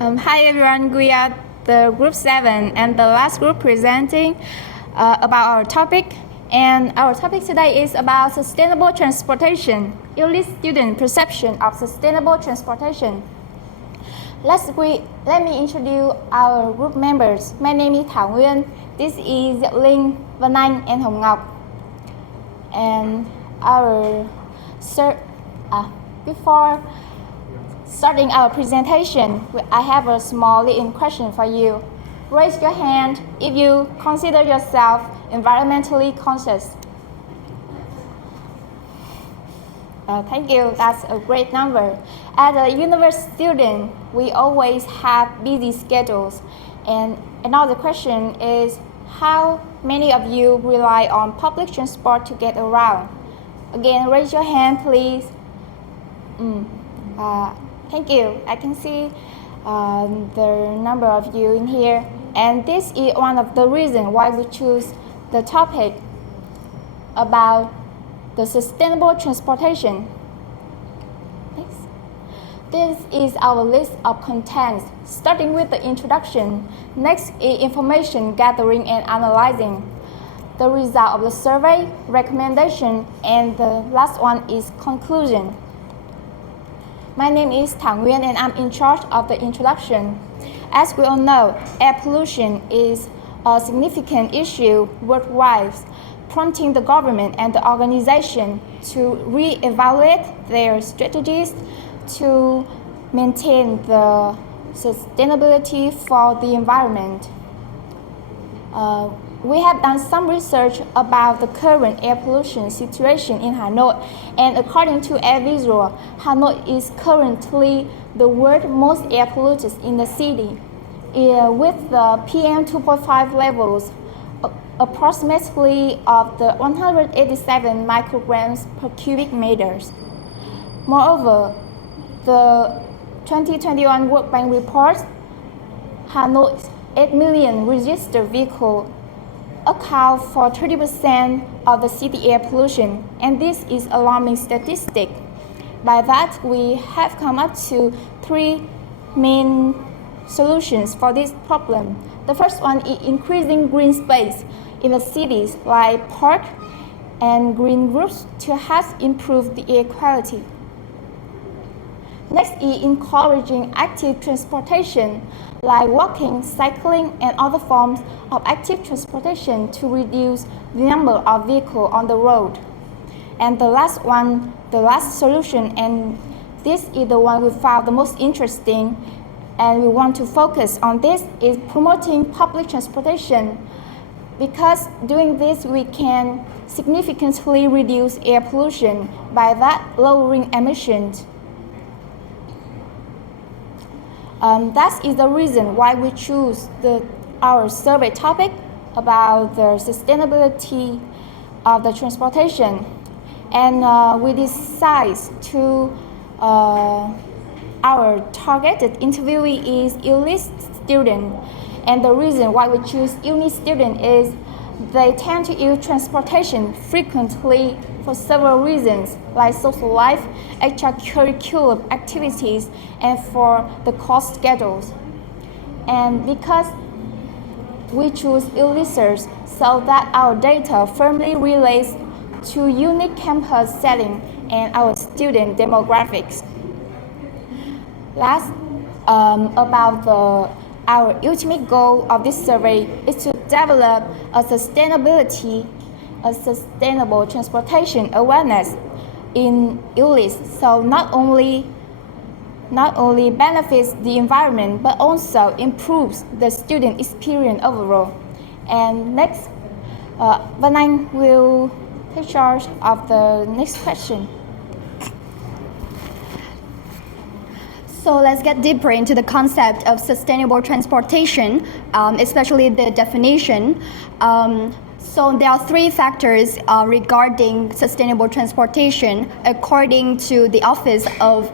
Hi everyone, we are the group 7 and the last group presenting about our topic. And our topic today is about sustainable transportation, early student perception of sustainable transportation. Let me introduce our group members. My name is Thảo Nguyên. This is Linh, Vân Anh, and Hồng Ngọc. And before starting our presentation, I have a small little question for you. Raise your hand if you consider yourself environmentally conscious. Thank you, that's a great number. As a university student, we always have busy schedules. And another question is, how many of you rely on public transport to get around? Again, raise your hand, please. Thank you. I can see the number of you in here. And this is one of the reasons why we choose the topic about the sustainable transportation. Next. This is our list of contents, starting with the introduction. Next is information gathering and analyzing, the result of the survey, recommendation, and the last one is conclusion. My name is Thảo Nguyên and I'm in charge of the introduction. As we all know, air pollution is a significant issue worldwide, prompting the government and the organization to re-evaluate their strategies to maintain the sustainability for the environment. We have done some research about the current air pollution situation in Hanoi, and according to AirVisual, Hanoi is currently the world's most air polluted in the city, with the PM 2.5 levels approximately of the 187 micrograms per cubic meters. Moreover, the 2021 World Bank reports Hanoi's 8 million registered vehicles account for 30% of the city air pollution, and this is alarming statistic. By that, we have come up to 3 main solutions for this problem. The first one is increasing green space in the cities like parks and green roofs to help improve the air quality. Next is encouraging active transportation like walking, cycling, and other forms of active transportation to reduce the number of vehicles on the road. And the last solution, and this is the one we found the most interesting, and we want to focus on this, is promoting public transportation, because doing this we can significantly reduce air pollution, by that lowering emissions. That is the reason why we choose our survey topic about the sustainability of the transportation. And we decide to our targeted interviewee is elite student. And the reason why we choose elite student is they tend to use transportation frequently for several reasons, like social life, extracurricular activities, and for the cost schedules. And because we choose eliters, so that our data firmly relates to unique campus setting and our student demographics. Last, about our ultimate goal of this survey is to develop a sustainable transportation awareness in elites, so not only benefits the environment but also improves the student experience overall. And next, Vân Anh will take charge of the next question. So let's get deeper into the concept of sustainable transportation, especially the definition. So there are 3 factors regarding sustainable transportation according to the Office of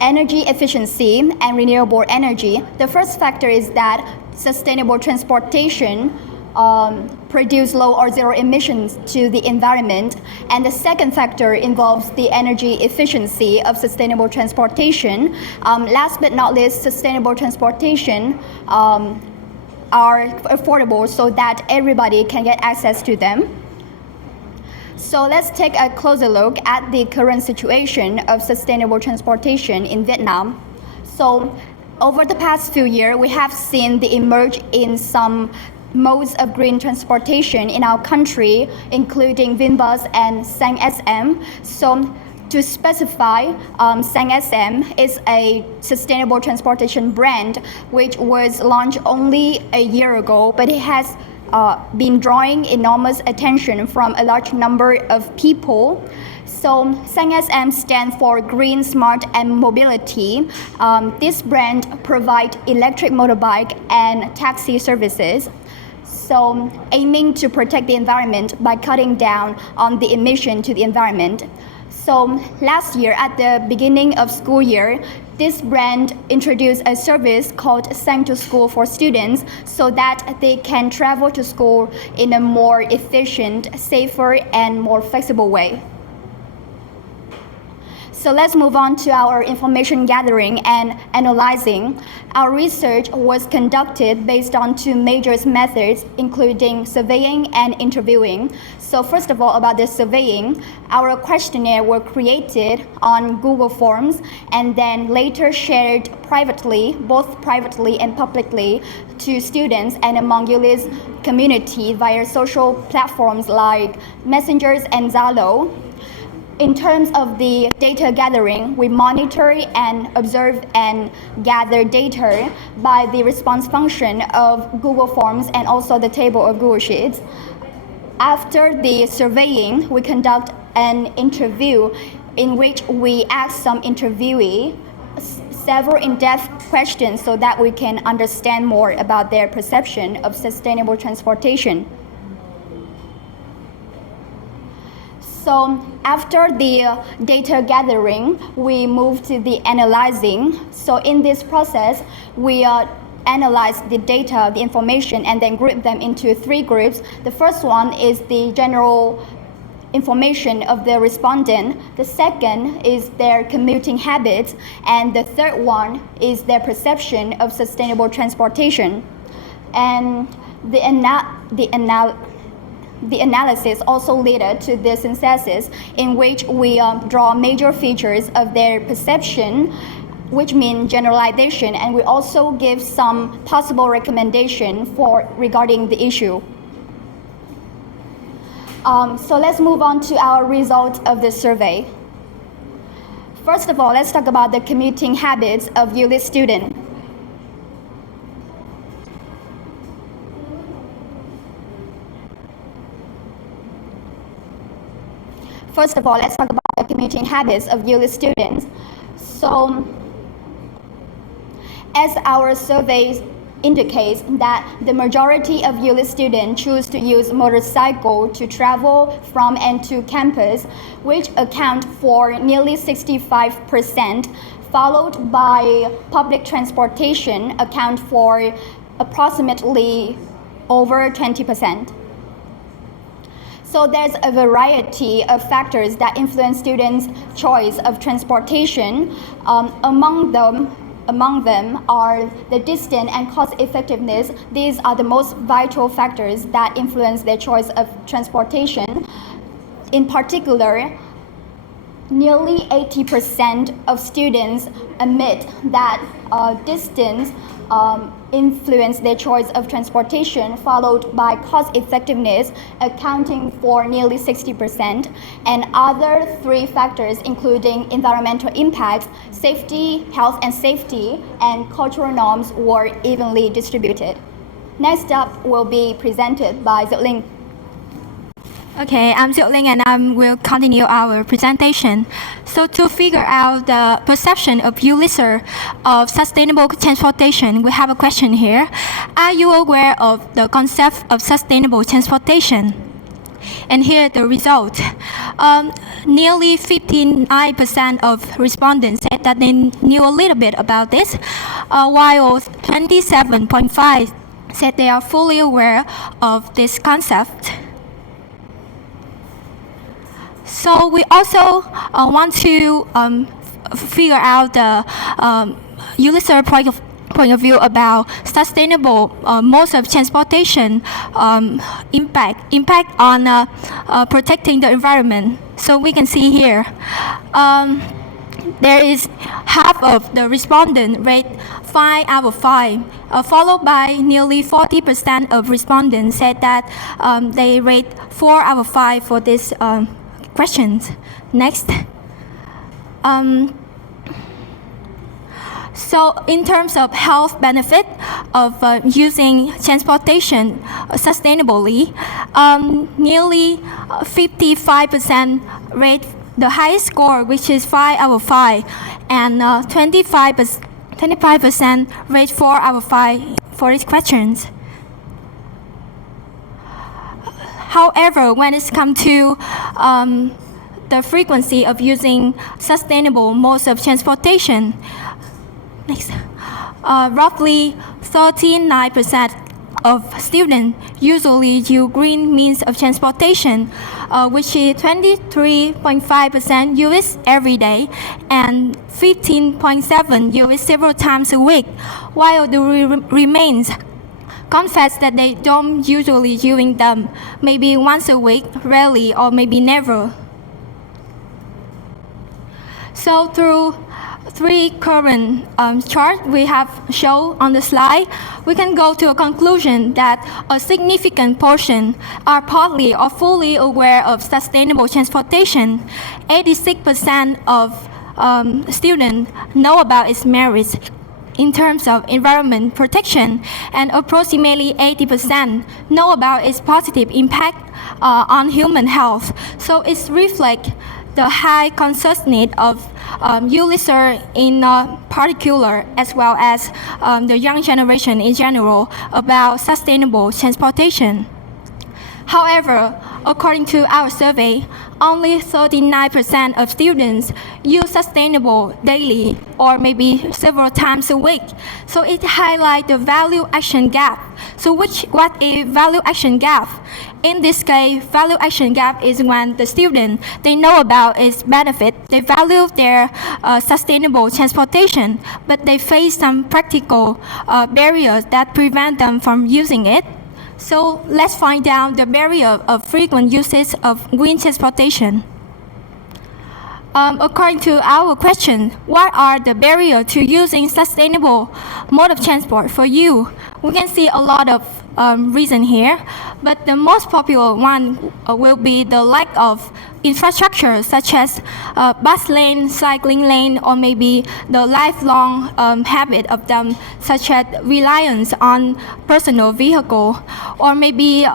Energy Efficiency and Renewable Energy. The first factor is that sustainable transportation produce low or zero emissions to the environment. And the second factor involves the energy efficiency of sustainable transportation. Last but not least, sustainable transportation are affordable so that everybody can get access to them. So let's take a closer look at the current situation of sustainable transportation in Vietnam. So over the past few years, we have seen the emerge in some modes of green transportation in our country, including VinBus and Sang SM. So to specify, Sang SM is a sustainable transportation brand which was launched only a year ago, but it has been drawing enormous attention from a large number of people. So Sang SM stands for Green, Smart and Mobility. This brand provides electric motorbike and taxi services. So aiming to protect the environment by cutting down on the emission to the environment. So last year at the beginning of school year, this brand introduced a service called Sang to School for students so that they can travel to school in a more efficient, safer and more flexible way. So let's move on to our information gathering and analyzing. Our research was conducted based on two major methods, including surveying and interviewing. So first of all, about the surveying, our questionnaire were created on Google Forms and then later shared privately, both privately and publicly, to students and among ULIS community via social platforms like Messengers and Zalo. In terms of the data gathering, we monitor and observe and gather data by the response function of Google Forms and also the table of Google Sheets. After the surveying, we conduct an interview in which we ask some interviewee several in-depth questions so that we can understand more about their perception of sustainable transportation. So after the data gathering, we move to the analyzing. So in this process, we analyze the data, the information, and then group them into three groups. The first one is the general information of the respondent. The second is their commuting habits. And the third one is their perception of sustainable transportation. And the analysis also led to the synthesis in which we draw major features of their perception, which mean generalization, and we also give some possible recommendation regarding the issue. So let's move on to our results of the survey. First of all, let's talk about the commuting habits of ULIS students. First of all, let's talk about the commuting habits of ULIS students. So, as our surveys indicates that the majority of ULIS students choose to use motorcycle to travel from and to campus, which account for nearly 65%, followed by public transportation account for approximately over 20%. So there's a variety of factors that influence students' choice of transportation. Among them are the distance and cost effectiveness. These are the most vital factors that influence their choice of transportation. In particular, nearly 80% of students admit that distance influence their choice of transportation, followed by cost effectiveness, accounting for nearly 60%, and other three factors including environmental impacts, safety, health and safety, and cultural norms were evenly distributed. Next up will be presented by Diệu Linh. Okay, I'm Diệu Linh and I will continue our presentation. So to figure out the perception of ULISer of sustainable transportation, we have a question here. Are you aware of the concept of sustainable transportation? And here the result. Nearly 59% of respondents said that they knew a little bit about this, while 27.5% said they are fully aware of this concept. So we also want to figure out the user point of view about sustainable modes of transportation impact on protecting the environment. So we can see here, there is half of the respondent rate 5 out of 5, followed by nearly 40% of respondents said that they rate 4 out of 5 for this questions. Next. So in terms of health benefit of using transportation sustainably, nearly 55% rate the highest score, which is 5 out of 5, and 25% rate 4 out of 5 for these questions. However, when it's come to the frequency of using sustainable modes of transportation, next, roughly 39% of students usually use green means of transportation, which is 23.5% use every day and 15.7% use several times a week, while the remains confess that they don't usually using them, maybe once a week, rarely, or maybe never. So through three current charts we have shown on the slide, we can go to a conclusion that a significant portion are partly or fully aware of sustainable transportation. 86% of students know about its merits in terms of environment protection, and approximately 80% know about its positive impact on human health. So it reflects the high consciousness of user in particular, as well as the young generation in general, about sustainable transportation. However, according to our survey, only 39% of students use sustainable daily or maybe several times a week. So it highlights the value-action gap. So what is value-action gap? In this case, value-action gap is when the student, they know about its benefit, they value their sustainable transportation, but they face some practical barriers that prevent them from using it. So let's find out the barrier of frequent usage of green transportation. According to our question, what are the barriers to using sustainable mode of transport for you? We can see a lot of reasons here, but the most popular one will be the lack of infrastructure, such as bus lane, cycling lane, or maybe the lifelong habit of them, such as reliance on personal vehicle, or maybe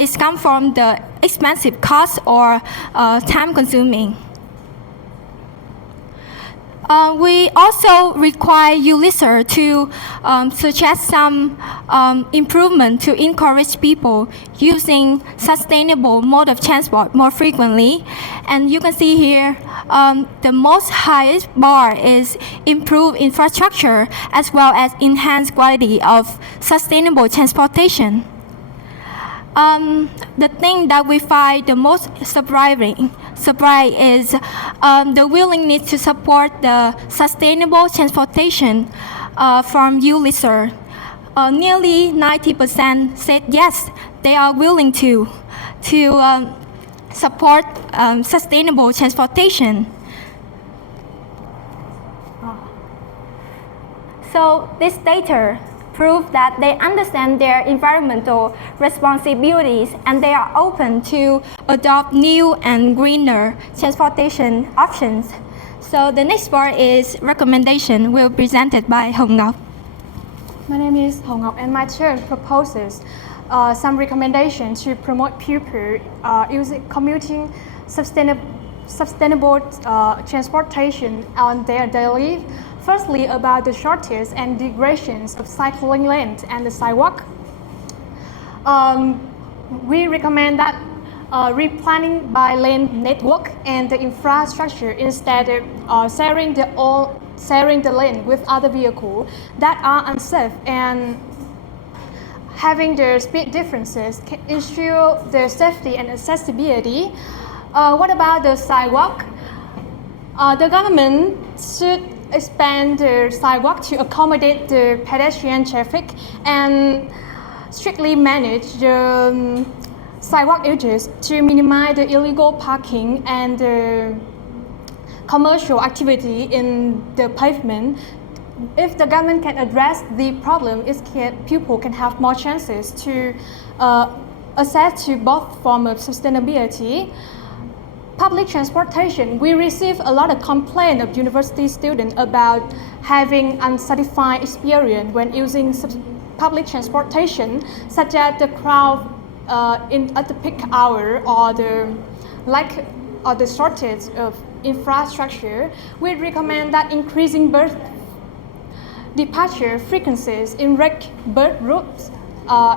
it's come from the expensive cost or time consuming. We also require user to suggest some improvement to encourage people using sustainable mode of transport more frequently. And you can see here, the most highest bar is improved infrastructure as well as enhanced quality of sustainable transportation. The thing that we find the most surprising is the willingness to support the sustainable transportation from user. Nearly 90% said yes, they are willing to support sustainable transportation. So this data prove that they understand their environmental responsibilities and they are open to adopt new and greener transportation options. So the next part is recommendation will be presented by Hồng Ngọc. My name is Hồng Ngọc and my chair proposes some recommendations to promote people commuting sustainable transportation on their daily. Firstly, about the shortest and degradations of cycling lanes and the sidewalk. We recommend that replanning by lane network and the infrastructure instead of sharing the lane with other vehicles that are unsafe and having the speed differences can ensure the safety and accessibility. What about the sidewalk? The government should expand the sidewalk to accommodate the pedestrian traffic and strictly manage the sidewalk edges to minimize the illegal parking and the commercial activity in the pavement. If the government can address the problem, people can have more chances to access to both forms of sustainability. Public transportation, we receive a lot of complaints of university students about having unsatisfying experience when using public transportation, such as the crowd at the peak hour or the lack or the shortage of infrastructure. We recommend that increasing departure frequencies in bird routes,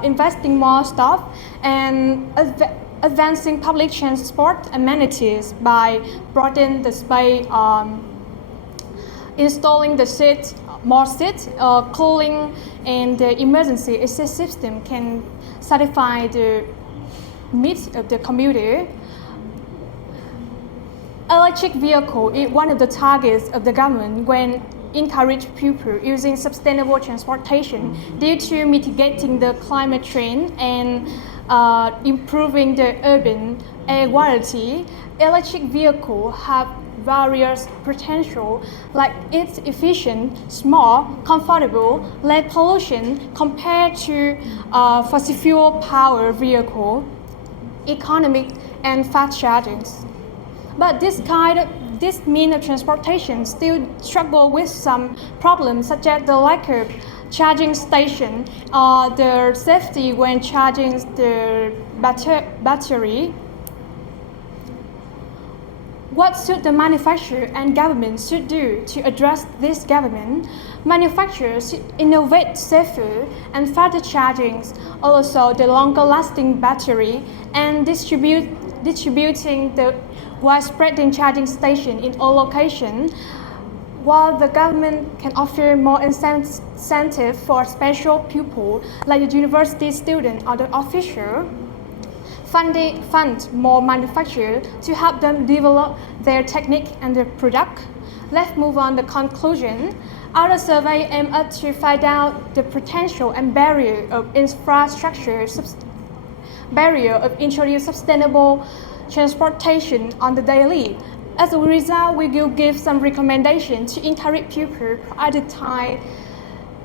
investing more staff, and advancing public transport amenities by broadening the space, installing more seats, cooling, and the emergency exit system can satisfy the needs of the commuter. Electric vehicle is one of the targets of the government when encourage people using sustainable transportation due to mitigating the climate change and improving the urban air quality. Electric vehicles have various potential, like it's efficient, small, comfortable, less pollution compared to fossil fuel power vehicle, economic and fast charging. But this means of transportation still struggle with some problems, such as the lack of charging station, the safety when charging the battery. What should the manufacturer and government should do to address this government? Manufacturers should innovate safer and faster charging, also the longer lasting battery, and distributing the widespread charging station in all locations, while the government can offer more incentive for special pupils like the university student or the official. Fund more manufacturers to help them develop their technique and their product. Let's move on to the conclusion. Our survey aimed at to find out the potential and barrier of infrastructure, barrier of introduce sustainable transportation on the daily. As a result, we will give some recommendations to encourage people to prioritize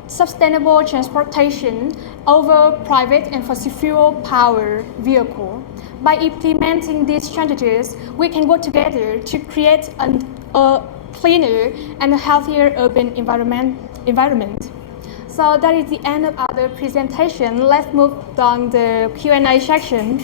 sustainable transportation over private and fossil fuel power vehicle. By implementing these strategies, we can work together to create a cleaner and a healthier urban environment. So that is the end of our presentation. Let's move on the Q&A section.